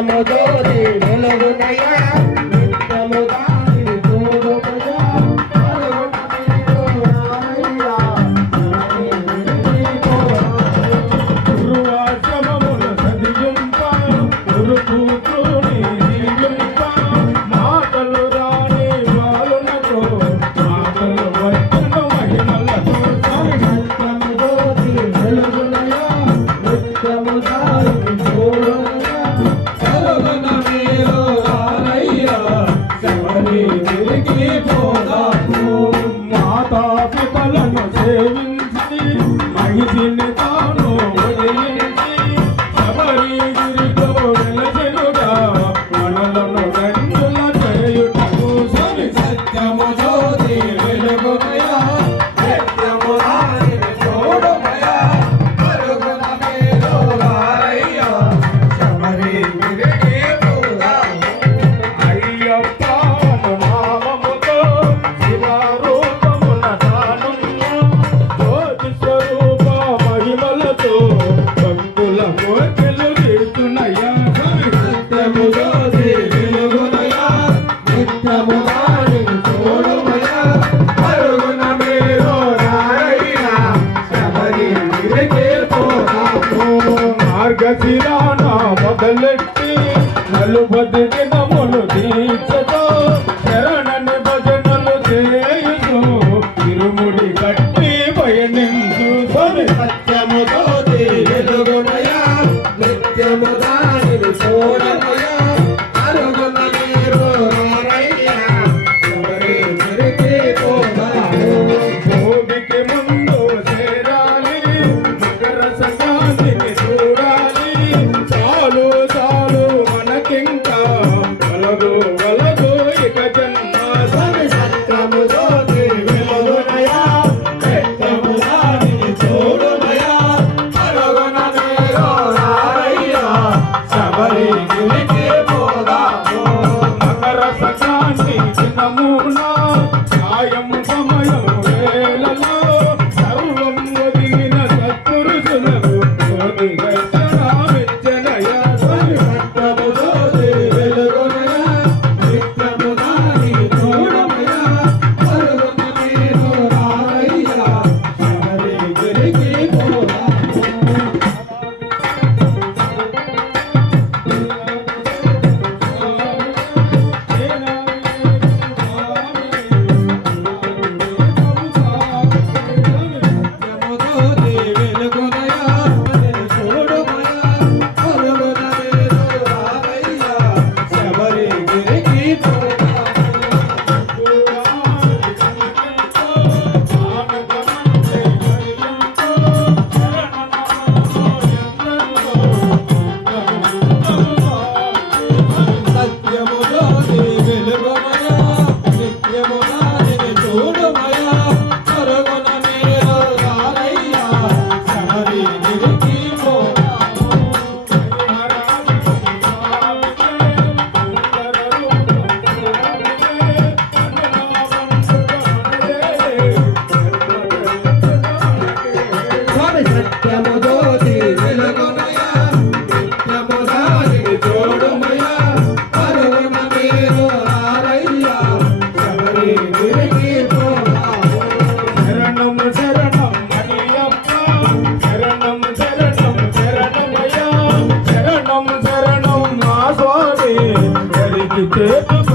సత్యముతో వెలుగునయ్యా Thank you. మార్గశిరాన మొదలెట్టి నలుబది దినములు దీక్షతో శరణని భజనలు చేయుతూ తిరుముడి కట్టి పయనించు సరి సత్య de ter